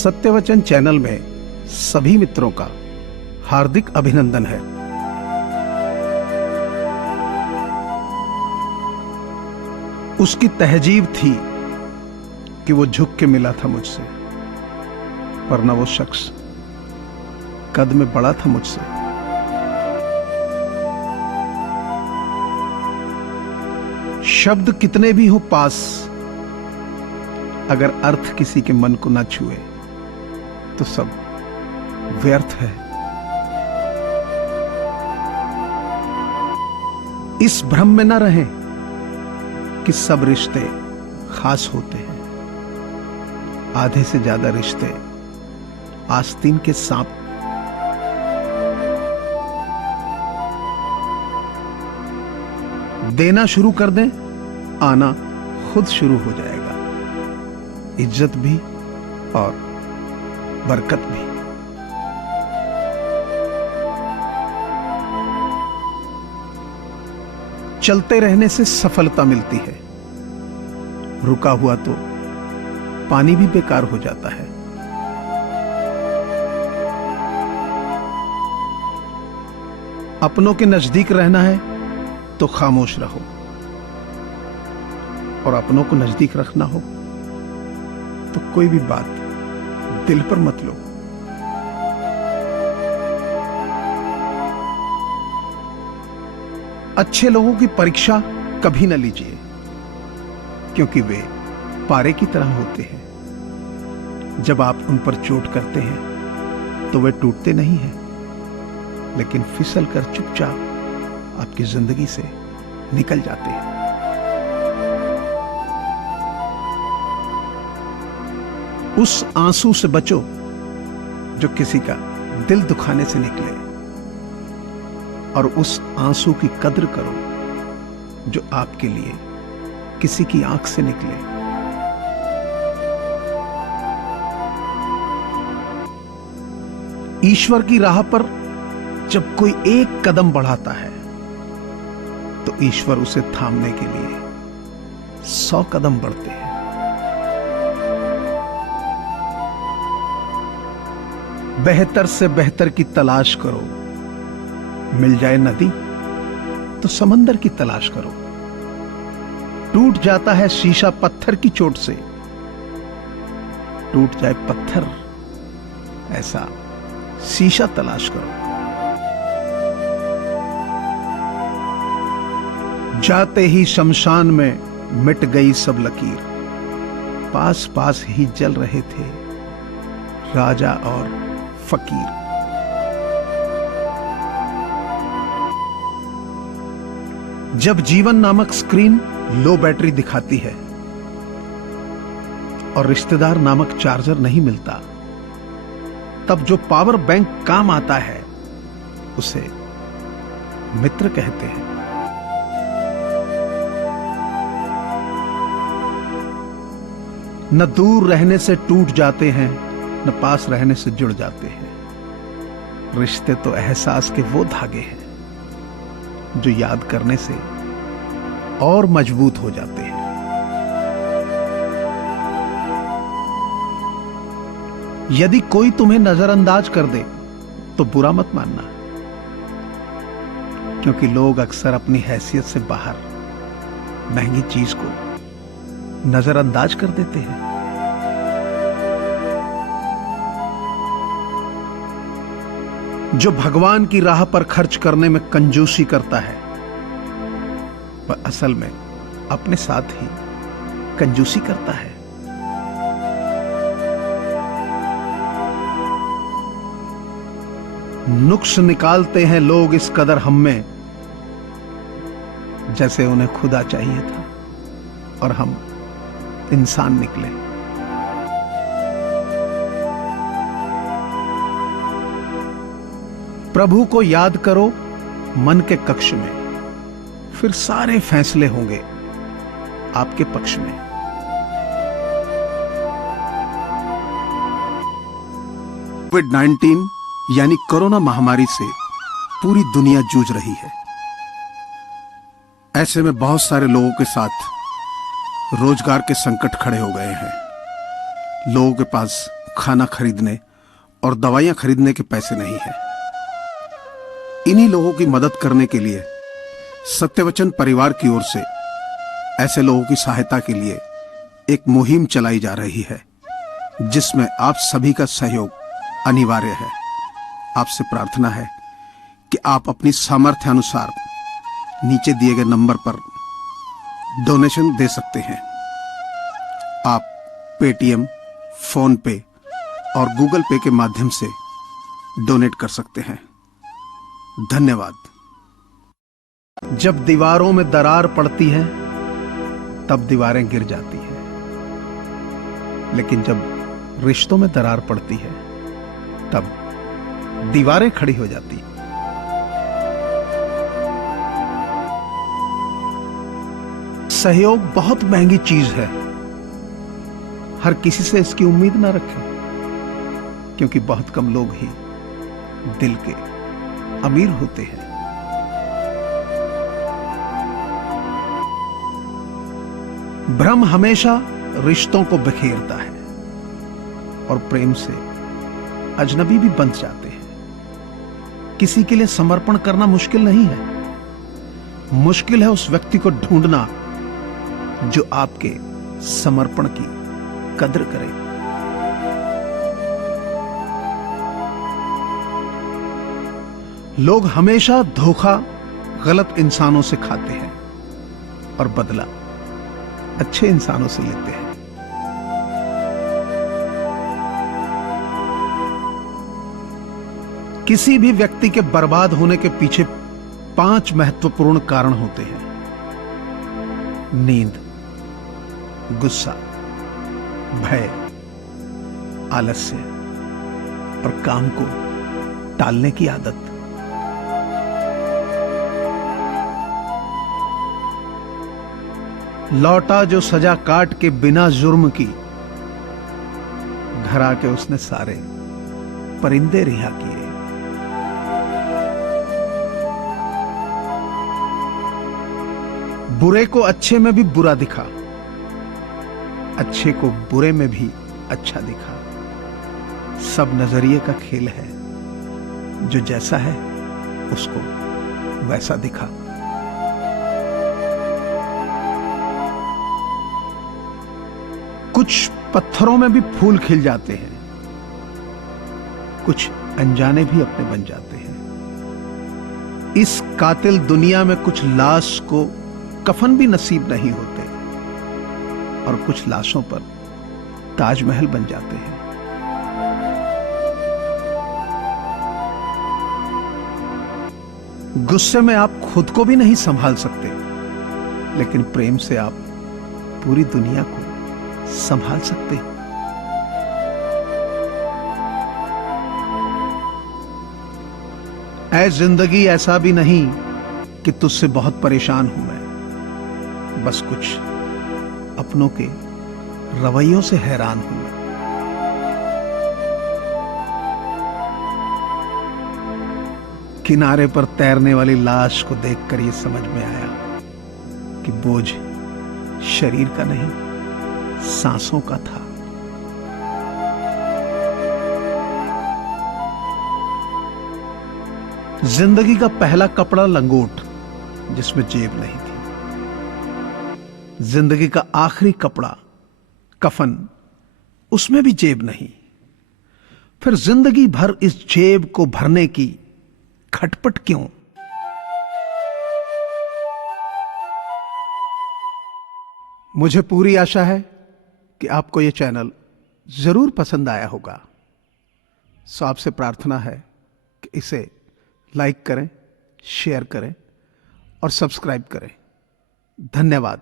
सत्यवचन channel में सभी मित्रों का हार्दिक अभिनंदन है। उसकी तहजीब थी कि वो झुक के मिला था मुझसे, वरना वो शख्स कद में बड़ा था मुझसे। शब्द कितने भी हो पास, अगर अर्थ किसी के मन को ना छुए तो सब व्यर्थ है। इस भ्रम में ना रहें कि सब रिश्ते खास होते हैं। आधे से ज्यादा रिश्ते आस्तीन के सांप। देना शुरू कर दें, आना खुद शुरू हो जाएगा। इज्जत भी और बरकत भी। चलते रहने से सफलता मिलती है, रुका हुआ तो पानी भी बेकार हो जाता है। अपनों के नजदीक रहना है तो खामोश रहो, और अपनों को नजदीक रखना हो तो कोई भी बात दिल पर मत लो। अच्छे लोगों की परीक्षा कभी न लीजिए, क्योंकि वे पारे की तरह होते हैं। जब आप उन पर चोट करते हैं तो वे टूटते नहीं हैं, लेकिन फिसल कर चुपचाप आपकी जिंदगी से निकल जाते हैं। उस आंसू से बचो जो किसी का दिल दुखाने से निकले, और उस आंसू की कद्र करो जो आपके लिए किसी की आंख से निकले। ईश्वर की राह पर जब कोई एक कदम बढ़ाता है तो ईश्वर उसे थामने के लिए 100 कदम बढ़ते हैं। बेहतर से बेहतर की तलाश करो, मिल जाए नदी तो समंदर की तलाश करो। टूट जाता है शीशा पत्थर की चोट से, टूट जाए पत्थर ऐसा शीशा तलाश करो। जाते ही शमशान में मिट गई सब लकीर, पास पास ही जल रहे थे राजा और फकीर। जब जीवन नामक स्क्रीन लो बैटरी दिखाती है और रिश्तेदार नामक चार्जर नहीं मिलता, तब जो पावर बैंक काम आता है उसे मित्र कहते हैं। न दूर रहने से टूट जाते हैं, न पास रहने से जुड़ जाते हैं। रिश्ते तो एहसास के वो धागे हैं जो याद करने से और मजबूत हो जाते हैं। यदि कोई तुम्हें नजरअंदाज कर दे तो बुरा मत मानना, क्योंकि लोग अक्सर अपनी हैसियत से बाहर महंगी चीज को नजरअंदाज कर देते हैं। जो भगवान की राह पर खर्च करने में कंजूसी करता है, वह असल में अपने साथ ही कंजूसी करता है। नुक्स निकालते हैं लोग इस कदर हम में, जैसे उन्हें खुदा चाहिए था और हम इंसान निकले। प्रभु को याद करो मन के कक्ष में, फिर सारे फैसले होंगे आपके पक्ष में। कोविड-19 यानी कोरोना महामारी से पूरी दुनिया जूझ रही है। ऐसे में बहुत सारे लोगों के साथ रोजगार के संकट खड़े हो गए हैं। लोगों के पास खाना खरीदने और दवाइयां खरीदने के पैसे नहीं है। इन्हीं लोगों की मदद करने के लिए सत्यवचन परिवार की ओर से ऐसे लोगों की सहायता के लिए एक मुहिम चलाई जा रही है, जिसमें आप सभी का सहयोग अनिवार्य है। आपसे प्रार्थना है कि आप अपनी सामर्थ्य अनुसार नीचे दिए गए नंबर पर डोनेशन दे सकते हैं। आप पेटीएम, फोन पे और गूगल पे के माध्यम से डोनेट कर सकते हैं। धन्यवाद। जब दीवारों में दरार पड़ती है तब दीवारें गिर जाती हैं, लेकिन जब रिश्तों में दरार पड़ती है तब दीवारें खड़ी हो जाती हैं। सहयोग बहुत महंगी चीज है। हर किसी से इसकी उम्मीद ना रखें, क्योंकि बहुत कम लोग ही दिल के अमीर होते हैं। भ्रम हमेशा रिश्तों को बिखेरता है और प्रेम से अजनबी भी बन जाते हैं। किसी के लिए समर्पण करना मुश्किल नहीं है, मुश्किल है उस व्यक्ति को ढूंढना जो आपके समर्पण की कद्र करे। लोग हमेशा धोखा गलत इंसानों से खाते हैं और बदला अच्छे इंसानों से लेते हैं। किसी भी व्यक्ति के बर्बाद होने के पीछे 5 महत्वपूर्ण कारण होते हैं: नींद, गुस्सा, भय, आलस्य और काम को टालने की आदत। लौटा जो सजा काट के बिना जुर्म की, घर आके उसने सारे परिंदे रिहा किए। बुरे को अच्छे में भी बुरा दिखा, अच्छे को बुरे में भी अच्छा दिखा। सब नजरिए का खेल है, जो जैसा है उसको वैसा दिखा। कुछ पत्थरों में भी फूल खिल जाते हैं, कुछ अनजाने भी अपने बन जाते हैं। इस कातिल दुनिया में कुछ लाश को कफन भी नसीब नहीं होते और कुछ लाशों पर ताजमहल बन जाते हैं। गुस्से में आप खुद को भी नहीं संभाल सकते, लेकिन प्रेम से आप पूरी दुनिया को संभाल सकते हैं। ऐ जिंदगी ऐसा भी नहीं कि तुझसे बहुत परेशान हूं मैं, बस कुछ अपनों के रवैयों से हैरान हूं मैं। किनारे पर तैरने वाली लाश को देखकर यह समझ में आया कि बोझ शरीर का नहीं, सांसों का था। जिंदगी का पहला कपड़ा लंगोट, जिसमें जेब नहीं थी। जिंदगी का आखिरी कपड़ा कफन, उसमें भी जेब नहीं। फिर जिंदगी भर इस जेब को भरने की खटपट क्यों? मुझे पूरी आशा है कि आपको यह चैनल जरूर पसंद आया होगा। सो आपसे प्रार्थना है कि इसे लाइक करें, शेयर करें और सब्सक्राइब करें। धन्यवाद।